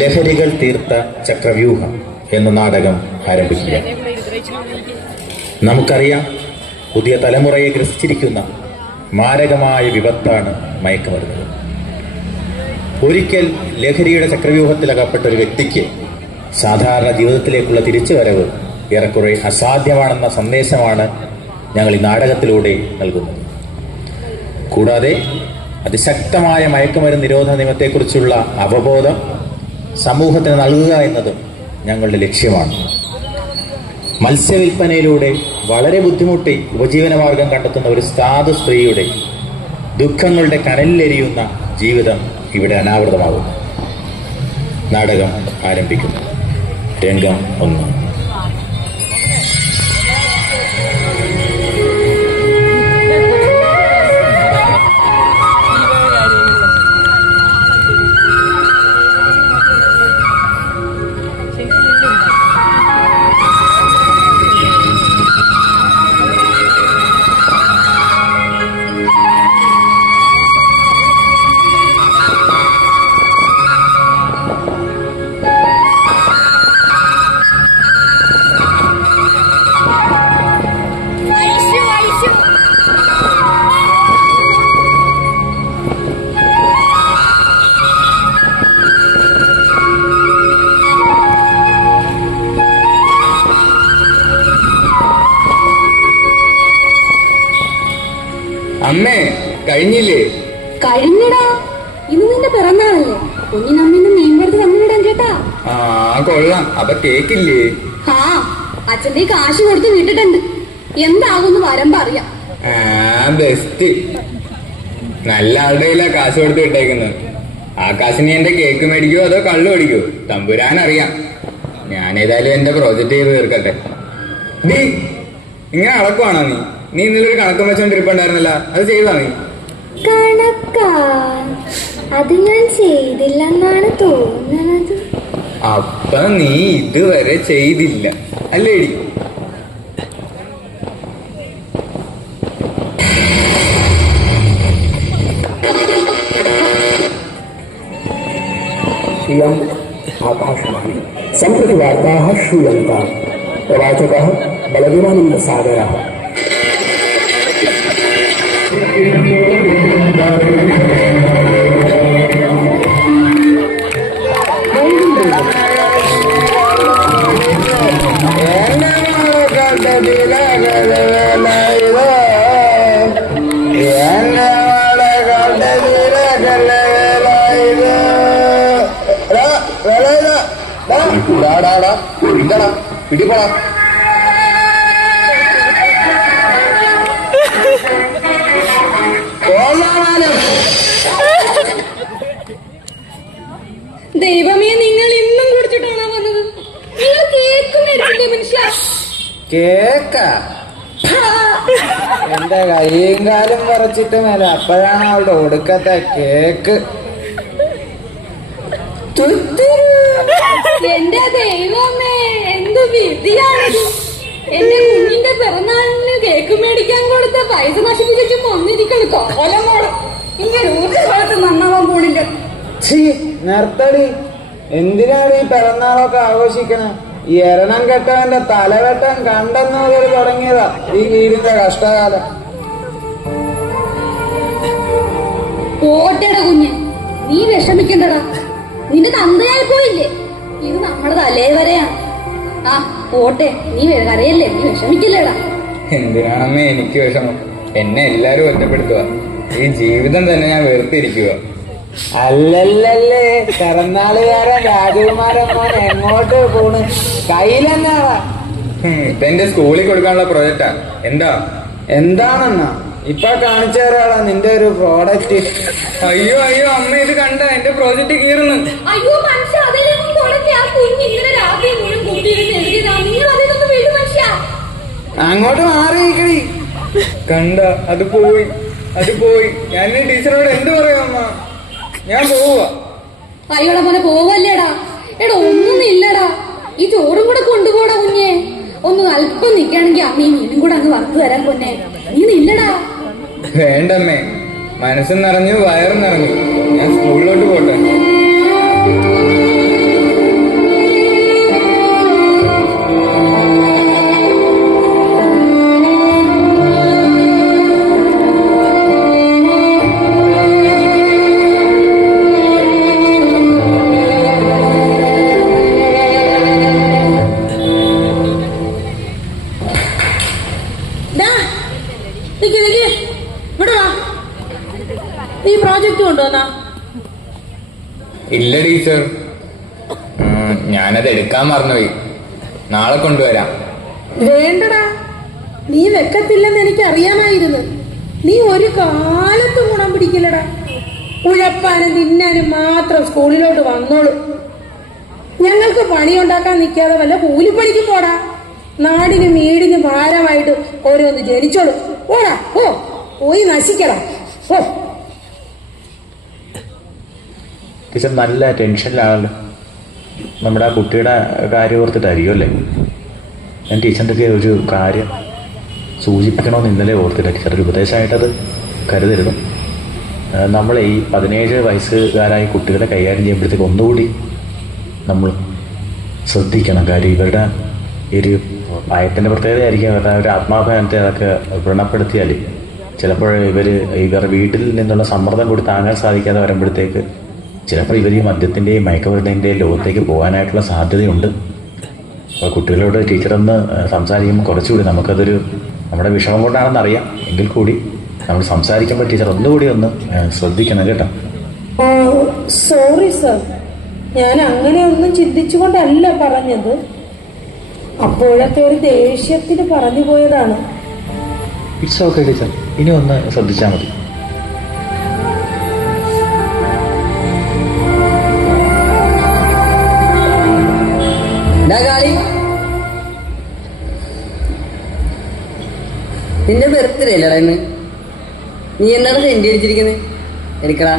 ലഹരികൾ തീർത്ത ചക്രവ്യൂഹം എന്ന നാടകം ആരംഭിക്കുക. നമുക്കറിയാം, പുതിയ തലമുറയെ ഗ്രസിച്ചിരിക്കുന്ന മാരകമായ വിപത്താണ് മയക്കുമരുന്നുകൾ. ഒരിക്കൽ ലഹരിയുടെ ചക്രവ്യൂഹത്തിലകപ്പെട്ട ഒരു വ്യക്തിക്ക് സാധാരണ ജീവിതത്തിലേക്കുള്ള തിരിച്ചുവരവ് ഏറെക്കുറെ അസാധ്യമാണെന്ന സന്ദേശമാണ് ഞങ്ങൾ ഈ നാടകത്തിലൂടെ നൽകുന്നത്. കൂടാതെ അതിശക്തമായ മയക്കുമരുന്ന് നിരോധന നിയമത്തെക്കുറിച്ചുള്ള അവബോധം സമൂഹത്തിന് നൽകുക എന്നതും ഞങ്ങളുടെ ലക്ഷ്യമാണ്. മത്സ്യവില്പനയിലൂടെ വളരെ ബുദ്ധിമുട്ടി ഉപജീവനമാർഗം കണ്ടെത്തുന്ന ഒരു സാധു സ്ത്രീയുടെ ദുഃഖങ്ങളുടെ കനലിലെരിയുന്ന ജീവിതം ഇവിടെ അനാവൃതമാകുന്നു. നാടകം ആരംഭിക്കുന്നു. രംഗം 1. അമ്മേ, കഴിഞ്ഞില്ലേ? കഴിഞ്ഞടാ. ഇന്ന് നിന്റെ പിറന്നാളല്ലേ? കുഞ്ഞിനമ്മന്ന് മീൻപടുത്ത് വന്നിടാൻ കേട്ടാ. കൊള്ളാം. അപ്പൊ കേക്കില്ലേ? അച്ഛന്റെ കാശ് കൊടുത്ത് വിട്ടിട്ടുണ്ട്. എന്താകുന്നു വരുമ്പോ അറിയാം. ബെസ്റ്റ്. നല്ല ആളുടെ കയ്യിലാ കാശ് കൊടുത്ത് വിട്ടേക്കുന്നത്. ആ കാശിന് എന്റെ കേക്ക് മേടിക്കുവോ അതോ കള്ളു മേടിക്കുവോ തമ്പുരാൻ അറിയാം. ഞാനേതായാലും എന്റെ പ്രോജക്റ്റ് ചെയ്ത് തീർക്കട്ടെ. നീ ഇങ്ങനെ അളക്കുവാണോ? നീ ഇന്നലൊരു കണക്കം വെച്ചോണ്ടിരിപ്പുണ്ടായിരുന്നല്ല, അത് ചെയ്താ? നീ കണക്കാ? അത് ഞാൻ ചെയ്തില്ലെന്നാണ് തോന്നുന്നത്. അപ്പൊ നീ ഇതുവരെ ചെയ്തില്ല അല്ലേടി? आकाशवाणी सम्प्रति वार्ताः श्रूयन्ताम्। प्रवाचकः बलदेवानन्दसागरः। എന്താടാ പിടിപോടാ. ദൈവമേ, നിങ്ങൾ ഇന്നും കുടിച്ചിട്ടാണോ വന്നത്? നിങ്ങൾ കേക്ക് മേടിച്ചില്ലേ മനുഷ്യ? കേക്കാ? എന്റെ കൈയും കാലും പറിച്ചിട്ട് മേലെ അപ്പോഴാണ് അവളുടെ ഒടുക്കത്തെ കേക്ക്. എന്റെ ദൈവമേ, എന്തു വിധിയാണിത്! എന്റെ കുഞ്ഞിന്റെ പിറന്നാളിന് കേക്ക് മേടിക്കാൻ കൊടുത്ത പൈസ നശിപ്പിച്ചു വന്നിരിക്കുന്നു കോലമോള്. ഇങ്ങനെ ഒരു കാലത്ത് നന്നാവാൻ പോണില്ല. നിർത്തടി. എന്തിനാണ് ഈ പിറന്നാളൊക്കെ ആഘോഷിക്കണേ? ഈ എരണം കെട്ടവന്റെ തലവെട്ടം കണ്ടെന്ന് മുതൽ തുടങ്ങിയതാ ഈ വീടിന്റെ കഷ്ടകാലം. പോട്ടേടാ കുഞ്ഞ്, നീ വിഷമിക്കണ്ടടാ. നിന്റെ തന്തയായി പോയില്ലേ? ഇത് നമ്മുടെ തലേ വരെയാണ്. പോട്ടെ, നീ കരയല്ലേ, നീ വിഷമിക്കില്ലേടാ. എന്തിനാണമ്മേ എനിക്ക് വിഷമം? എന്നെ എല്ലാരും ഒറ്റപ്പെടുത്തുക. ഈ ജീവിതം തന്നെ ഞാൻ വെറുത്തിരിക്കുക. അല്ലല്ലേ, പിറന്നാളുകാരൻ രാജകുമാരൻ മോൻ എങ്ങോട്ട് പോണ്? കയ്യിലെന്നാളാ. ഇതെന്റെ സ്കൂളിൽ കൊടുക്കാനുള്ള പ്രൊജക്റ്റാ. എന്താണെന്നാ ഇപ്പൊ കാണിച്ചു തരാളാ നിന്റെ ഒരു പ്രോഡക്റ്റ്. അയ്യോ അയ്യോ അമ്മ, ഇത് കണ്ട എന്റെ പ്രോജക്റ്റ് കീറുന്നു. അയ്യോ മനുഷ്യ, അങ്ങോട്ട് മാറിയിരിക്കണി. കണ്ട, അത് പോയി. ഞാൻ ടീച്ചറോട് എന്ത് പറയും അമ്മ? ഞാൻ പോവുക. അയ്യോടാ മോനെ, പോവല്ലേടാ. എടാ ഒന്നുമില്ലടാ, ഈ ചോറും കൂടെ കൊണ്ടുപോടാ കുഞ്ഞെ. ഒന്ന് അല്പം നിൽക്കുകയാണെങ്കിൽ അമ്മയും മീനും കൂടെ അങ്ങ് വറുത്തു തരാൻ പൊന്നെ. നീ നില്ലടാ. വേണ്ടമ്മേ, മനസ്സും നിറഞ്ഞു വയറും നിറഞ്ഞു. ഞാൻ സ്കൂളിലോട്ട് പോട്ടെ. ഇല്ല ടീച്ചർ, ഞാനത് എടുക്കാൻ മറന്നുപോയി. നാളെ കൊണ്ടുവരാം. വേണ്ടടാ, നീ വെക്കത്തില്ലെന്ന് എനിക്ക് അറിയാമായിരുന്നു. നീ ഒരു കാലത്തും ഗുണം പിടിക്കില്ലടാ. ഉഴപ്പാനും തിന്നാനും മാത്രം സ്കൂളിലോട്ട് വന്നോളൂ. ഞങ്ങൾക്ക് പണിയുണ്ടാക്കാൻ നിൽക്കാതെ വല്ല കൂലിപ്പണിക്ക് പോടാ. നാടിനും വീടിനും ഭാരമായിട്ട് ഓരോന്ന് ജനിച്ചോളൂ. പോടാ, പോയി നശിക്കടാ. ടീച്ചർ നല്ല ടെൻഷനിലാണല്ലോ. നമ്മുടെ ആ കുട്ടിയുടെ കാര്യം ഓർത്തിട്ടായിരിക്കും അല്ലേ? ഞാൻ ടീച്ചറിൻ്റെ ഒരു കാര്യം സൂചിപ്പിക്കണമെന്ന് ഇന്നലെ ഓർത്തില്ല. ടീച്ചർ ഒരു ഉപദേശമായിട്ടത് കരുതരുത്. നമ്മൾ ഈ 17 വയസ്സുകാരായ കുട്ടികളെ കൈകാര്യം ചെയ്യുമ്പോഴത്തേക്ക് ഒന്നുകൂടി നമ്മൾ ശ്രദ്ധിക്കണം. കാര്യം ഇവരുടെ ഈ ഒരു പ്രായത്തിൻ്റെ പ്രത്യേകതയായിരിക്കും. അവരുടെ ഒരു ആത്മാഭിമാനത്തെ അതൊക്കെ വ്രണപ്പെടുത്തിയാൽ ചിലപ്പോൾ ഇവർ വീട്ടിൽ നിന്നുള്ള സമ്മർദ്ദം കൂടി താങ്ങാൻ സാധിക്കാതെ വരുമ്പോഴത്തേക്ക് ചിലപ്പോൾ ഇവർ ഈ മദ്യത്തിൻ്റെയും മയക്കുമരുന്നിൻ്റെയും ലോകത്തേക്ക് പോകാനായിട്ടുള്ള സാധ്യതയുണ്ട്. അപ്പോൾ കുട്ടികളോട് ടീച്ചറൊന്ന് സംസാരിക്കുമ്പോൾ കുറച്ചുകൂടി നമുക്കതൊരു നമ്മുടെ വിഷമം കൊണ്ടാണെന്നറിയാം, എങ്കിൽ കൂടി നമ്മൾ സംസാരിക്കുമ്പോൾ ടീച്ചർ ഒന്നുകൂടി ഒന്ന് ശ്രദ്ധിക്കണം കേട്ടോ. സോറി സർ, ഞാൻ അങ്ങനെ ഒന്നും ചിന്തിച്ചുകൊണ്ടല്ല പറഞ്ഞത്. അപ്പോഴത്തെ ഒരു ദേഷ്യത്തിന് പറഞ്ഞു പോയതാണ്. ഇറ്റ്സ് ഓക്കെ ടീച്ചർ, ഇനി ഒന്ന് ശ്രദ്ധിച്ചാൽ മതി. നിന്റെ ബർത്ത്ഡേ അല്ലടാ ഇന്ന്? നീ എന്താണ് സെന്റ് അടിച്ചിരിക്കുന്നത്? എടുക്കടാ,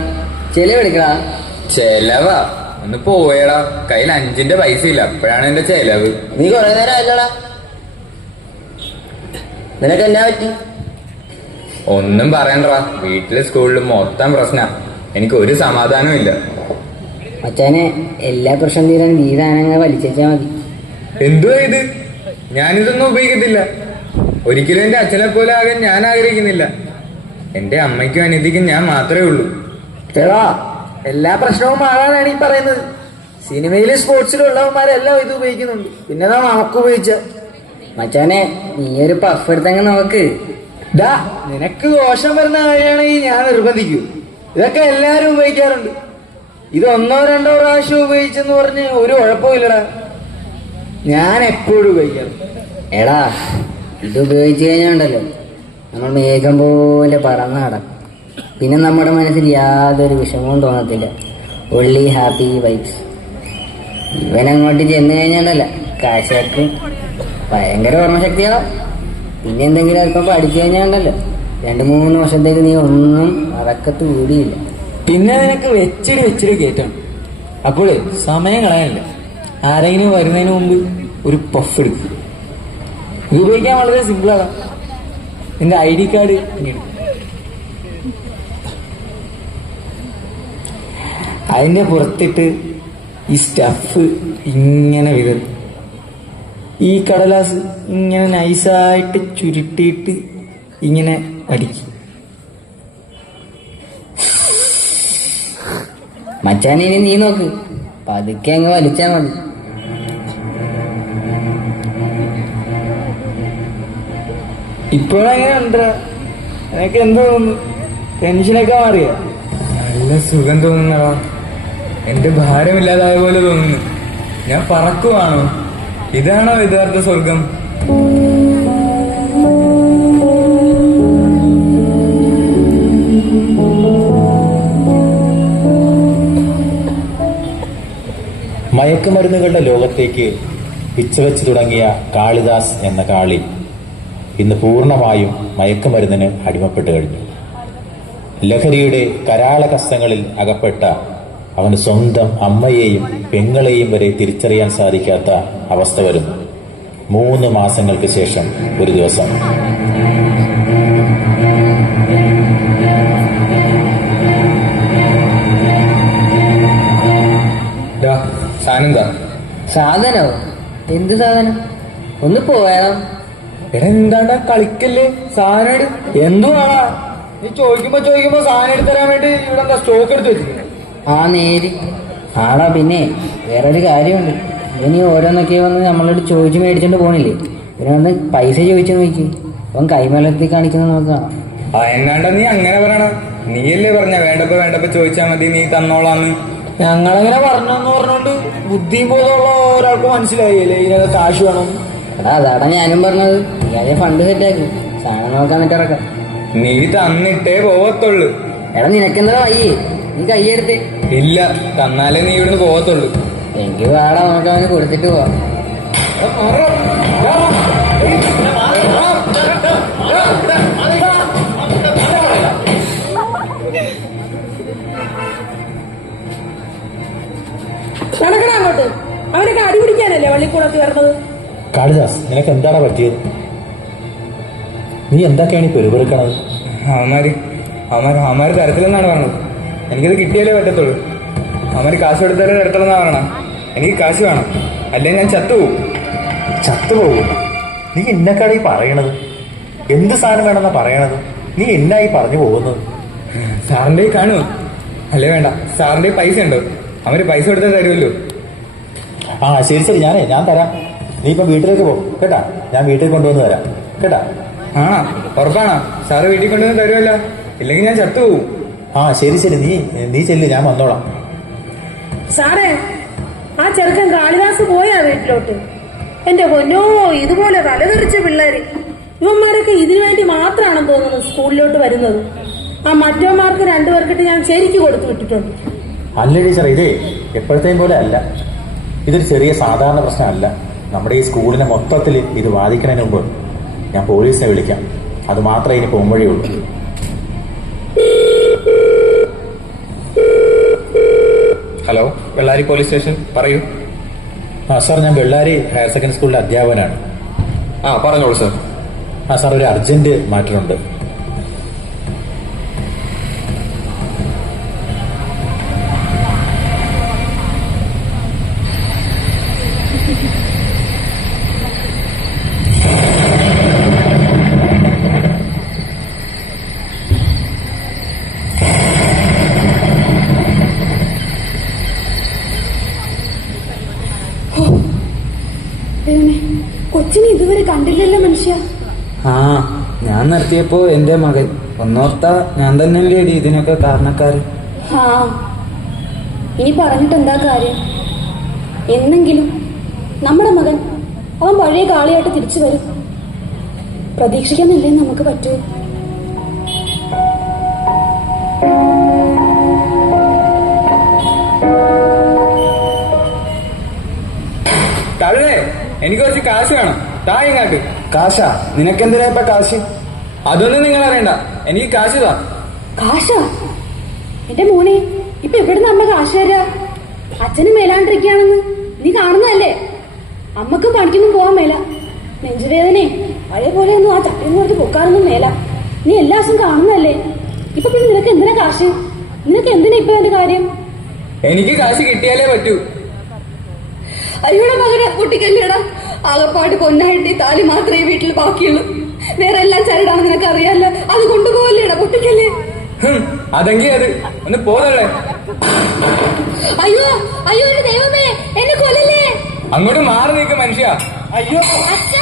ചെലവെടുക്കടാ. ചെലവാ? ഒന്ന് പോയടാ, കയ്യിൽ 5 പൈസ ഇല്ല, അപ്പോഴാണ് എന്റെ ചെലവ്. നീ കൊറേ നേരം അല്ലടാ, നിനക്ക് എന്നാ പറ്റി? ഒന്നും പറയണ്ടടാ, വീട്ടിലും സ്കൂളിലും മൊത്തം പ്രശ്ന. എനിക്ക് ഒരു സമാധാനവും ഇല്ല. അച്ഛനെ എല്ലാ പ്രശ്നം തീരാൻ വീടാനങ്ങ് വലിച്ചാ മതി. എന്തുവാ ഇത്? ഞാനിതൊന്നും ഉപയോഗിക്കത്തില്ല. ഒരിക്കലും എന്റെ അച്ഛനെ പോലെ ആകാൻ ഞാൻ ആഗ്രഹിക്കുന്നില്ല. എന്റെ അമ്മയ്ക്കും അനിയത്തിക്കും ഞാൻ മാത്രമേ ഉള്ളൂ. ചേടാ, എല്ലാ പ്രശ്നവും മാറാനാണ് ഈ പറയുന്നത്. സിനിമയിലും സ്പോർട്സിലും ഉള്ളവന്മാരെല്ലാം ഇത് ഉപയോഗിക്കുന്നുണ്ട്, പിന്നെ നമുക്ക് ഉപയോഗിച്ച മച്ചാനെ നീ ഒരു പഫ് എടുത്തങ്ങ് നോക്ക്. നിനക്ക് ദോഷം വരുന്ന കാര്യമാണെങ്കിൽ ഞാൻ നിർബന്ധിക്കൂ. ഇതൊക്കെ എല്ലാരും ഉപയോഗിക്കാറുണ്ട്. ഇത് 1-2 പ്രാവശ്യം ഉപയോഗിച്ചെന്ന് പറഞ്ഞ് ഒരു കുഴപ്പമില്ലടാ. ഞാൻ എപ്പോഴും ഉപയോഗിക്കാറുണ്ട്. എടാ, ഇത് ഉപയോഗിച്ചു കഴിഞ്ഞാണ്ടല്ലോ നമ്മൾ മേഘം പോലെ പറന്ന് നടക്കും. പിന്നെ നമ്മുടെ മനസ്സിൽ യാതൊരു വിഷമവും തോന്നത്തില്ല. Only happy vibes. ഇവനങ്ങോട്ട് ചെന്ന് കഴിഞ്ഞാണ്ടല്ല കാശാക്ക് ഭയങ്കര ഓർമ്മശക്തിയാ. പിന്നെ എന്തെങ്കിലും അല്പം പഠിച്ചു കഴിഞ്ഞാണ്ടല്ലോ 2-3 വർഷത്തേക്ക് നീ ഒന്നും അറക്കത്ത് കൂടിയില്ല. പിന്നെ നിനക്ക് വെച്ചിട്ട് കയറ്റണം. അപ്പോഴേ സമയം കളയാനില്ല. ആരെങ്കിലും വരുന്നതിന് മുമ്പ് ഒരു പഫ് എടുക്കും. ഇത് ഉപയോഗിക്കാൻ വളരെ സിമ്പിളാണ്. നിന്റെ ID കാർഡ് അതിന്റെ പുറത്തിട്ട് ഈ സ്റ്റഫ് ഇങ്ങനെ വിതറും. ഈ കടലാസ് ഇങ്ങനെ നൈസായിട്ട് ചുരുട്ടിയിട്ട് ഇങ്ങനെ അടിക്കും. മച്ചാനെ നീ നോക്ക്, പതുക്കെ അങ്ങ് വലിച്ചാ മതി. ഇപ്പോഴെങ്ങനെ ഉണ്ടാ? നിനക്ക് എന്താ തോന്നുന്നു? ടെൻഷനൊക്കെ മാറിയ? നല്ല സുഖം തോന്നുന്നടാ. എന്റെ ഭാരമില്ലാതായ പോലെ തോന്നുന്നു. ഞാൻ പറക്കുവാണോ? ഇതാണോ യഥാർത്ഥ സ്വർഗം? മയക്കുമരുന്നുകളുടെ ലോകത്തേക്ക് പിച്ചവെച്ച് തുടങ്ങിയ കാളിദാസ് എന്ന കാളി ഇന്ന് പൂർണ്ണമായും മയക്കുമരുന്നിന് അടിമപ്പെട്ടു കഴിഞ്ഞു. ലഹരിയുടെ കരാളകസ്തങ്ങളിൽ അകപ്പെട്ട അവന് സ്വന്തം അമ്മയെയും പെങ്ങളെയും വരെ തിരിച്ചറിയാൻ സാധിക്കാത്ത അവസ്ഥ വരുന്നു. 3 മാസങ്ങൾക്ക് ശേഷം ഒരു ദിവസം സാധനോ? എന്ത് സാധനം? ഒന്ന് പോയാ? എടാ, എന്താണ്ടാ കളിക്കല്ലേ? സാധനം എന്തുവാണാ നീ ചോദിക്കുമ്പോ സാധനം എടുത്തരാൻ വേണ്ടി ഇവിടെ എന്താ സ്റ്റോക്ക് എടുത്ത് വെച്ചിരിക്കുന്നത്? ആ നേരി ആടാ. പിന്നെ വേറൊരു കാര്യമുണ്ട്. ഇവനീ ഓരോന്നൊക്കെ വന്ന് നമ്മളോട് ചോദിച്ചു മേടിച്ചോണ്ട് പോണില്ലേ, ഇവനെ വന്ന് പൈസ ചോദിച്ചു നോക്കി. അവൻ കൈമലത്തി കാണിക്കുന്ന നോക്കാം. എന്നാണ്ട നീ അങ്ങനെ പറയണ? നീയല്ലേ പറഞ്ഞ വേണ്ടപ്പോ ചോദിച്ചാ മതി, നീ തന്നോളാന്ന്. ഞങ്ങളങ്ങനെ പറഞ്ഞെന്ന് പറഞ്ഞോണ്ട് ബുദ്ധിയും ബോധമുള്ള ഒരാൾക്ക് മനസ്സിലായില്ലേ ഇതിനൊക്കെ കാശ് വേണം. എടാ അതാടാ ഞാനും പറഞ്ഞത്. നീ അതേ ഫണ്ട് സെറ്റാക്കി സാധനം നോക്കാൻ എന്നിട്ട് ഇറക്കാം. നീ തന്നിട്ടേ പോവത്തുള്ളു. എടാ നിനക്കെന്താ വയ്യേ? നീ കൈയെടുത്ത്. ഇല്ല, തന്നാലേ നീ ഇവിടുന്ന് പോവത്തുള്ളു. എനിക്ക് വാടാ, നമുക്ക് അവന് കൊടുത്തിട്ട് പോവാം. നടക്കണ അങ്ങോട്ട്. അവനൊക്കെ അടി പിടിക്കാനല്ലേ വള്ളിക്കൂടത്തിൽ വരണത്. കാളിദാസ്, നിനക്ക് എന്താണ് പറ്റിയത്? നീ എന്തൊക്കെയാണ് ഈ പെരുപെറുക്കണത്? അവന്മാര് തരത്തിലെന്നാണ് പറഞ്ഞത്. എനിക്കത് കിട്ടിയാലേ പറ്റത്തുള്ളൂ. അവന്മാര് കാശ് കൊടുത്താലേ തരത്തിലെന്നാ പറയണം. എനിക്ക് കാശ് വേണം, അല്ലെങ്കിൽ ഞാൻ ചത്തുപോകും. ചത്തുപോകും? നീ എന്നക്കാണ് ഈ പറയണത്? എന്ത് സാധനം വേണമെന്നാ പറയണത്? നീ എന്നായി പറഞ്ഞു പോകുന്നത്? സാറിന്റെ കാണുമോ? അല്ലേ വേണ്ട, സാറിന്റെ പൈസ ഉണ്ടോ? അവര് പൈസ കൊടുത്താൽ തരുമല്ലോ. ആ ശരി ശരി, ഞാൻ തരാം. നീ ഇപ്പം വീട്ടിലേക്ക് പോകും കേട്ടാ. ഞാൻ വീട്ടിൽ കൊണ്ടുവന്ന് തരാം കേട്ടാ. ആ ഉറപ്പാണോ? സാറ് വീട്ടിൽ കൊണ്ടുവന്ന് തരുമല്ലോ, ഇല്ലെങ്കിൽ ഞാൻ ചത്തുപോകും. ആ ശരി ശരി, നീ ചെല്ല്, ഞാൻ വന്നോളാം. സാറേ, ആ ചെറുക്കൻ കാളിദാസ് പോയാ വീട്ടിലോട്ട്. എന്റെ പൊന്നോ, ഇതുപോലെ തലതെറിച്ച പിള്ളേര്. ഇവന്മാരൊക്കെ ഇതിനു വേണ്ടി മാത്രമാണെന്ന് തോന്നുന്നു സ്കൂളിലോട്ട് വരുന്നത്. ആ മറ്റവന്മാർക്ക് രണ്ടുപേർക്കിട്ട് ഞാൻ ശരിക്ക് കൊടുത്തു വിട്ടിട്ടുണ്ട്. അല്ല ടീച്ചർ, ഇതേ എപ്പോഴത്തെയും പോലെ അല്ല. ഇതൊരു ചെറിയ സാധാരണ പ്രശ്നമല്ല. നമ്മുടെ ഈ സ്കൂളിനെ മൊത്തത്തിൽ ഇത് ബാധിക്കുന്നതിന് മുമ്പ് ഞാൻ പോലീസിനെ വിളിക്കാം. അത് മാത്രമേ ഇനി പോംവഴിയുള്ളൂ. ഹലോ, വെള്ളാരി പോലീസ് സ്റ്റേഷൻ, പറയൂ. ആ സാർ, ഞാൻ വെള്ളാരി ഹയർ സെക്കൻഡറി സ്കൂളിലെ അധ്യാപകനാണ്. ആ പറഞ്ഞോളൂ സാർ. ആ സാർ, ഒരു അർജന്റ് മാറ്ററുണ്ട്. കൊച്ചിനെ ഇതുവരെ കണ്ടില്ലല്ലോ മനുഷ്യ. ആ ഞാൻ നിർത്തിയപ്പോ എന്റെ മകൻ ഒന്നോർത്ത ഞാൻ തന്നെയല്ലേ ഇതിനൊക്കെ കാരണക്കാര്. ആ ഇനി പറഞ്ഞിട്ട് എന്താ കാര്യം? എന്നെങ്കിലും നമ്മുടെ മകൻ അവൻ പഴയ കാളിയായിട്ട് തിരിച്ചു വരും. പ്രതീക്ഷിക്കാനല്ലേ നമുക്ക് പറ്റൂ. തള്ളേ, എനിക്ക് കുറച്ച് കാശ് വേണം. താ ഇങ്ങോട്ട്. കാശാ? നിനക്കെന്തിനാ ഇപ്പൊ കാശ്? അതൊന്നും നിങ്ങൾ അറിയണ്ട, എനിക്ക് കാശ് താ. കാശാ? എന്റെ മോനെ, ഇപ്പൊ എവിടുന്ന് അമ്മ കാശ് തരാ? അച്ഛന് മേലാണ്ടിരിക്കുകയാണെന്ന് നീ കാണുന്നതല്ലേ. അമ്മക്ക് പണിക്കൊന്നും പോവാൻ മേല. നെഞ്ചുവേദനയെ പഴയ പോലെയൊന്നും ആ ചട്ടിന്ന് കുറച്ച് പൊക്കാറൊന്നും മേല. നീ എല്ലാ ദിവസവും കാണുന്നതല്ലേ. ഇപ്പൊ പിന്നെ നിനക്ക് എന്തിനാ കാശ്? നിനക്ക് എന്തിനാ ഇപ്പൊ എന്റെ കാര്യം? എനിക്ക് കാശ് കിട്ടിയാലേ പറ്റൂ. അയ്യോടെ മകനെ പൊട്ടിക്കല്ലേടാ. ആകപ്പാട് പൊന്നായിട്ട് ഈ താലി മാത്രമേ വീട്ടിൽ ബാക്കിയുള്ളൂ. വേറെ എല്ലാം ചരടാണെന്ന് നിനക്ക് അറിയാലോ. അത് കൊണ്ടുപോകല്ലേടാ, പൊട്ടിക്കല്ലേ. അതെങ്കിൽ അത് ഒന്ന് പോതല്ലേ. അയ്യോ അയ്യോ, എന്റെ ദൈവമേ, എന്നെ കൊല്ലല്ലേ. അങ്ങോട്ട് മാറി നിൽക്കും മനുഷ്യ. അയ്യോ, അച്ഛാ.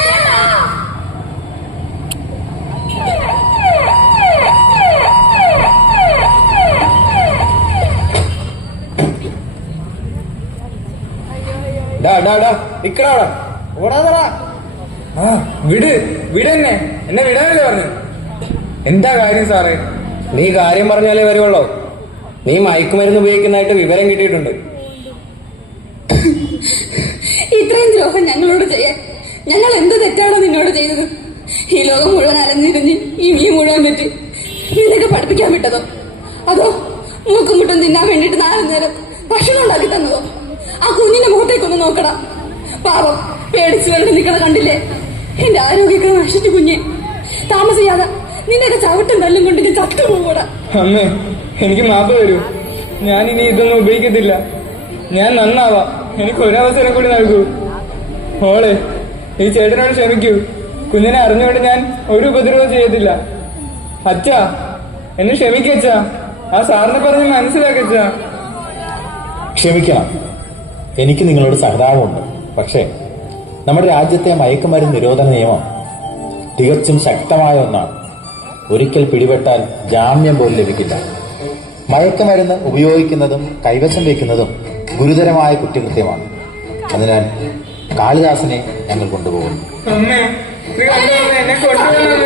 നിക്കടാ. ഓടാതടാ. ആ വിട് എന്നെ വിടാനല്ലേ പറഞ്ഞു. എന്താ കാര്യം സാറേ? നീ കാര്യം പറഞ്ഞാലേ വരുവുള്ളോ. നീ മയക്കുമരുന്ന് ഉപയോഗിക്കുന്നതായിട്ട് വിവരം കിട്ടിയിട്ടുണ്ട്. ഇത്രയും ദ്രോഹം ഞങ്ങളോട് ചെയ്യാൻ ഞങ്ങൾ എന്ത് തെറ്റാണോ നിന്നോട് ചെയ്തത്? ഈ ലോകം മുഴുവൻ അലഞ്ഞിരിഞ്ഞ് ഈ മീൻ മുഴുവൻ പറ്റി നിനക്ക് പഠിപ്പിക്കാൻ വിട്ടതോ? അതോ മൂക്കും മുട്ടും തിന്നാൻ വേണ്ടിട്ട് 4 നേരം ഭക്ഷണം ഉണ്ടാക്കി തന്നതോ? ആ കുഞ്ഞിന്റെ മുഖത്തേക്കൊന്ന് നോക്കണം. പാവം പേടിച്ചു വേണ്ടി നിൽക്കണ കണ്ടില്ലേ? എന്റെ ആരോഗ്യമൊക്കെ നശിച്ചു കുഞ്ഞെ. താമസിയാതെ നിന്നെയൊക്കെ ചവിട്ടും തല്ലും കൊണ്ട് ഞാൻ ചത്തുപോകൂടാ. അമ്മേ, എനിക്ക് മാപ്പ് തരൂ. ഞാൻ ഇനി ഇതൊന്നും ഉപയോഗിക്കത്തില്ല. ഞാൻ നന്നാവാം. എനിക്ക് ഒരവസരം കൂടി നൽകൂ. മോളെ, ഈ ചേട്ടനോട് ക്ഷമിക്കൂ. കുഞ്ഞിനെ അറിഞ്ഞുകൊണ്ട് ഞാൻ ഒരു ഉപദ്രവം ചെയ്യത്തില്ല. അച്ഛാ, എന്നെ ക്ഷമിക്കച്ചാ. ആ സാറിനെ പറഞ്ഞ് മനസ്സിലാക്കച്ചാ. ക്ഷമിക്കണം, എനിക്ക് നിങ്ങളോട് സഹതാപമുണ്ട്. പക്ഷേ നമ്മുടെ രാജ്യത്തെ മയക്കുമരുന്ന് നിരോധന നിയമം തികച്ചും ശക്തമായ ഒന്നാണ്. ഒരിക്കൽ പിടിപെട്ടാൽ ജാമ്യം പോലും ലഭിക്കില്ല. മയക്കുമരുന്ന് ഉപയോഗിക്കുന്നതും കൈവശം വയ്ക്കുന്നതും ഗുരുതരമായ കുറ്റകൃത്യമാണ്. അതിനാൽ കാളിദാസനെ ഞങ്ങൾ കൊണ്ടുപോകുന്നു. അമ്മേ, നീ കൊണ്ടുപോകുന്നേ, എന്നെ കൊണ്ടുപോകുന്നേ.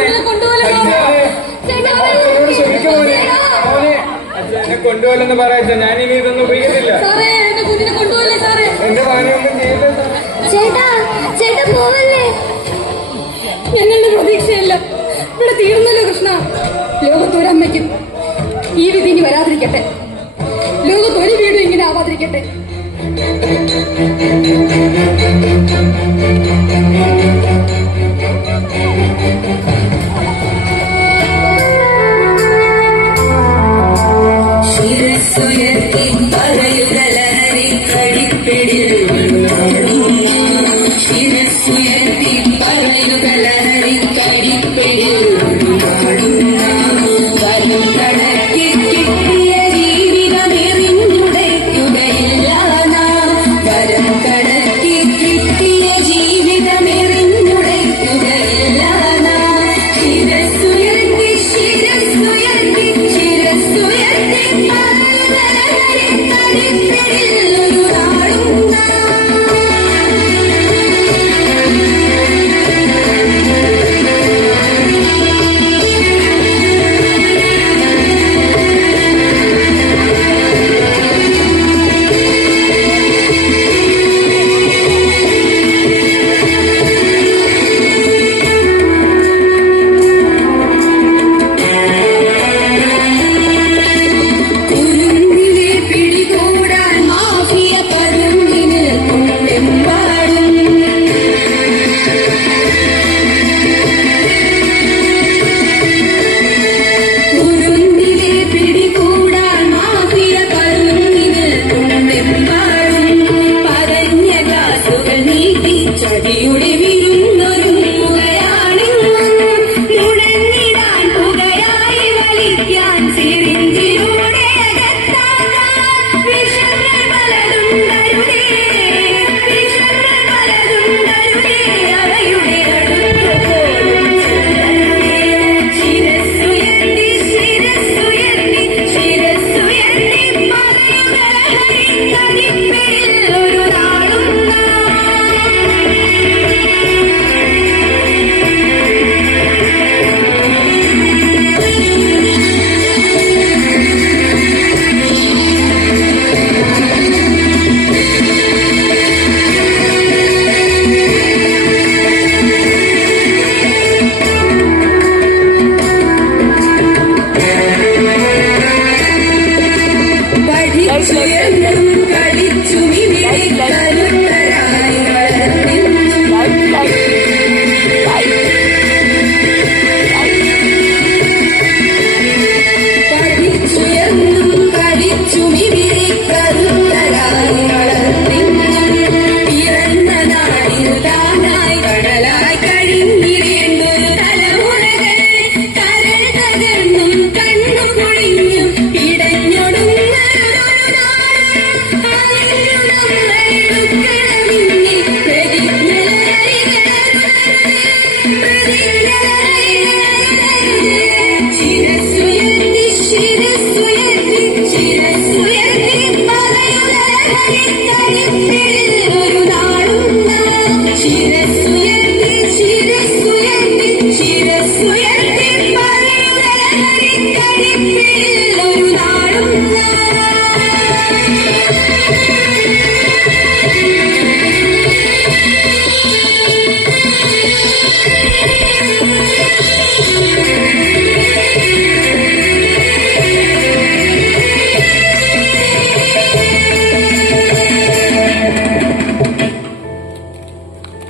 എന്നെ കൊണ്ടുപോലെന്ന് പറയാ, ഞാൻ ഇനി ഇതൊന്നും ഉപയോഗിക്കത്തില്ല. എന്റെ വാനൊന്നും ചെയ്യില്ല. ചേട്ടാ പോവല്ലേ? ഞങ്ങളുടെ പ്രതീക്ഷയല്ല ഇവിടെ തീർന്നല്ലോ കൃഷ്ണ. ലോകത്തൊരമ്മയ്ക്കും ഈ വിധി ഇനി വരാതിരിക്കട്ടെ. ലോകത്തൊരു വീടും ഇങ്ങനെ ആവാതിരിക്കട്ടെ.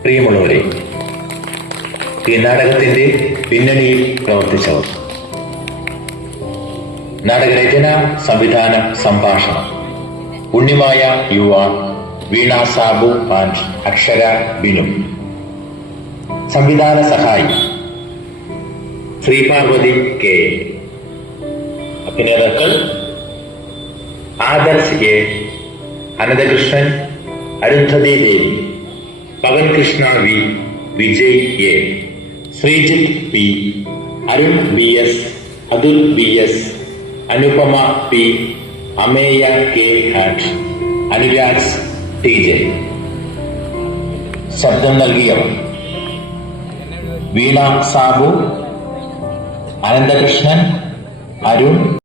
പ്രിയമുള്ളവരെ, ഈ നാടകത്തിന്റെ പിന്നണിയിൽ പ്രവർത്തിച്ചവർ: നാടകരചന, സംവിധാനം, സംഭാഷണം ഉണ്ണിമായ യുവാൻ, വീണ സാബു ആൻഡ് അക്ഷര ബിനു. സംവിധാന സഹായി ശ്രീപാർവതി കെ. അഭിനേതാക്കൾ Adarsh A, Ananthakrishnan, Arundhati Devi, Pavan Krishna V, Vijay A, Sreejith P, Arun B S, Athul B S, Anupama P, Ameya K ഹാറ്റ്, അനുരാഗ് ടി ജെ. ശബ്ദം നൽകിയവർ വീണ സാബു, അനന്തകൃഷ്ണൻ, അരുൺ,